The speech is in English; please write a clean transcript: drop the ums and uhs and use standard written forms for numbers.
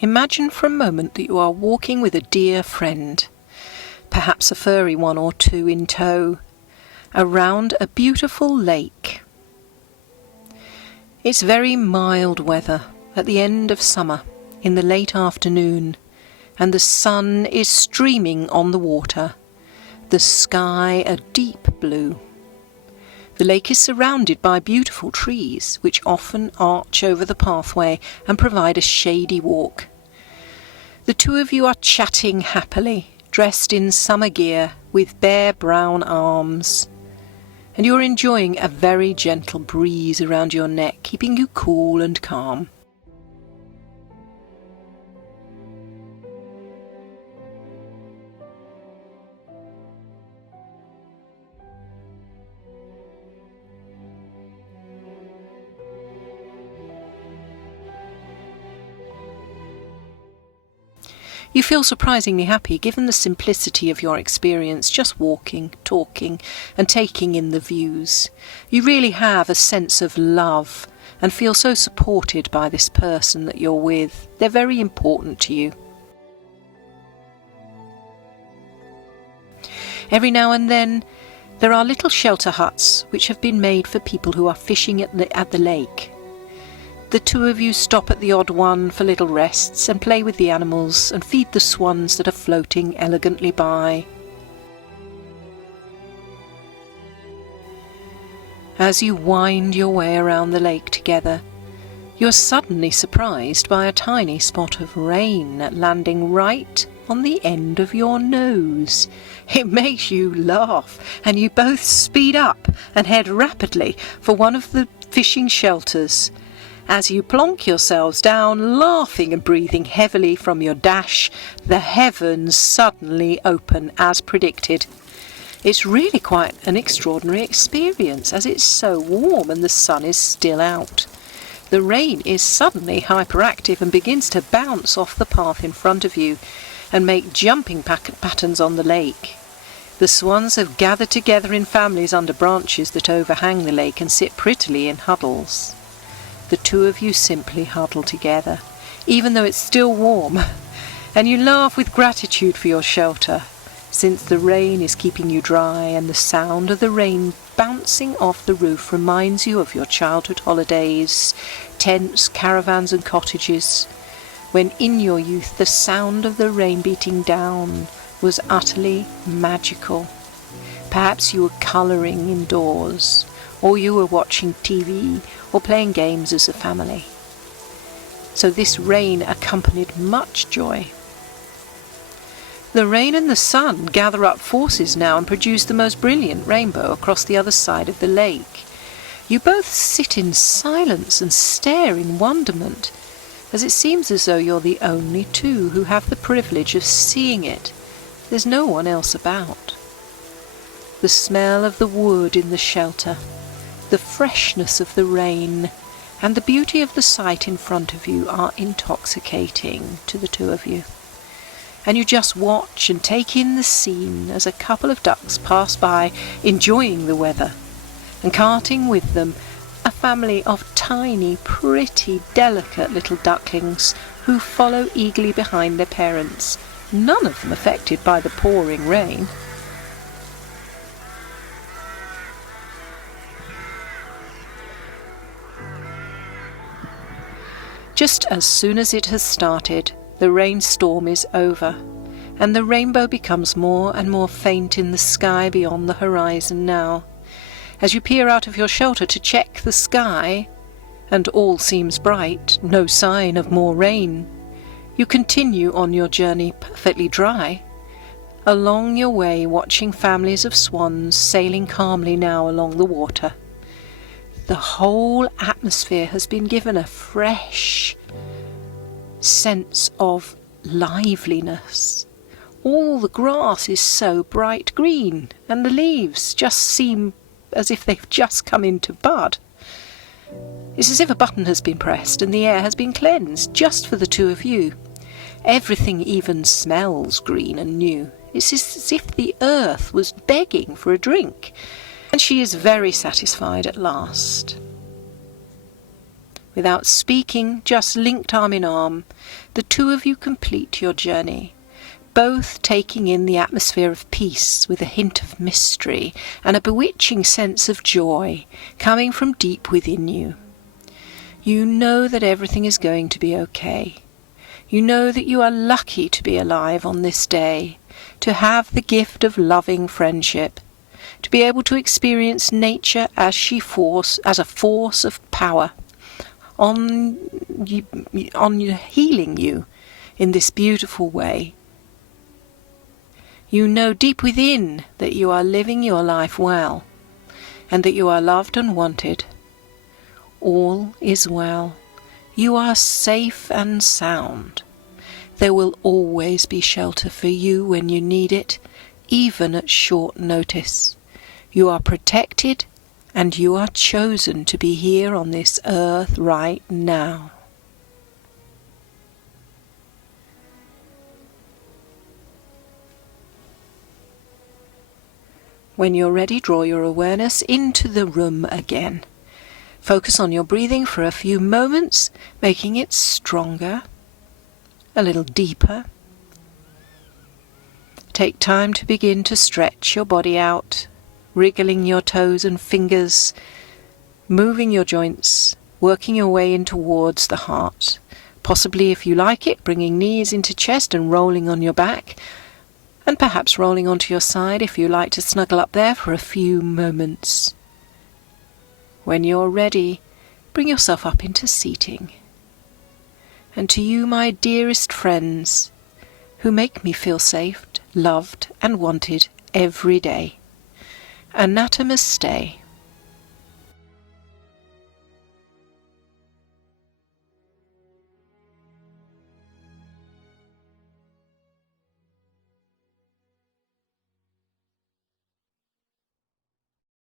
Imagine for a moment that you are walking with a dear friend, perhaps a furry one or two in tow, around a beautiful lake. It's very mild weather at the end of summer in the late afternoon, and the sun is streaming on the water, the sky a deep blue. The lake is surrounded by beautiful trees which often arch over the pathway and provide a shady walk. The two of you are chatting happily, dressed in summer gear with bare brown arms, and you are enjoying a very gentle breeze around your neck, keeping you cool and calm. You feel surprisingly happy given the simplicity of your experience, just walking, talking and taking in the views. You really have a sense of love and feel so supported by this person that you're with. They're very important to you. Every now and then there are little shelter huts which have been made for people who are fishing at the lake. The two of you stop at the odd one for little rests and play with the animals and feed the swans that are floating elegantly by. As you wind your way around the lake together, you are suddenly surprised by a tiny spot of rain landing right on the end of your nose. It makes you laugh, and you both speed up and head rapidly for one of the fishing shelters. As you plonk yourselves down, laughing and breathing heavily from your dash, the heavens suddenly open as predicted. It's really quite an extraordinary experience, as it's so warm and the sun is still out. The rain is suddenly hyperactive and begins to bounce off the path in front of you and make jumping patterns on the lake. The swans have gathered together in families under branches that overhang the lake and sit prettily in huddles. The two of you simply huddle together, even though it's still warm, and you laugh with gratitude for your shelter, since the rain is keeping you dry and the sound of the rain bouncing off the roof reminds you of your childhood holidays, tents, caravans and cottages, when in your youth the sound of the rain beating down was utterly magical. Perhaps you were colouring indoors, or you were watching TV or playing games as a family. So this rain accompanied much joy. The rain and the sun gather up forces now and produce the most brilliant rainbow across the other side of the lake. You both sit in silence and stare in wonderment, as it seems as though you're the only two who have the privilege of seeing it. There's no one else about. The smell of the wood in the shelter, the freshness of the rain, and the beauty of the sight in front of you are intoxicating to the two of you. And you just watch and take in the scene as a couple of ducks pass by, enjoying the weather, and carting with them a family of tiny, pretty, delicate little ducklings who follow eagerly behind their parents, none of them affected by the pouring rain. Just as soon as it has started, the rainstorm is over, and the rainbow becomes more and more faint in the sky beyond the horizon now. As you peer out of your shelter to check the sky, and all seems bright, no sign of more rain, you continue on your journey perfectly dry, along your way watching families of swans sailing calmly now along the water. The whole atmosphere has been given a fresh sense of liveliness. All the grass is so bright green, and the leaves just seem as if they've just come into bud. It's as if a button has been pressed and the air has been cleansed just for the two of you. Everything even smells green and new. It's as if the earth was begging for a drink, and she is very satisfied at last. Without speaking, just linked arm in arm, the two of you complete your journey, both taking in the atmosphere of peace with a hint of mystery and a bewitching sense of joy coming from deep within you. You know that everything is going to be okay. You know that you are lucky to be alive on this day, to have the gift of loving friendship, to be able to experience nature as a force of power, on healing you in this beautiful way. You know deep within that you are living your life well, and that you are loved and wanted. All is well. You are safe and sound. There will always be shelter for you when you need it, even at short notice. You are protected, and you are chosen to be here on this earth right now. When you're ready, draw your awareness into the room again. Focus on your breathing for a few moments, making it stronger, a little deeper. Take time to begin to stretch your body out, wriggling your toes and fingers, moving your joints, working your way in towards the heart. Possibly, if you like it, bringing knees into chest and rolling on your back, and perhaps rolling onto your side if you like to snuggle up there for a few moments. When you're ready, bring yourself up into seating. And to you, my dearest friends, who make me feel safe, loved and wanted every day, Namaste.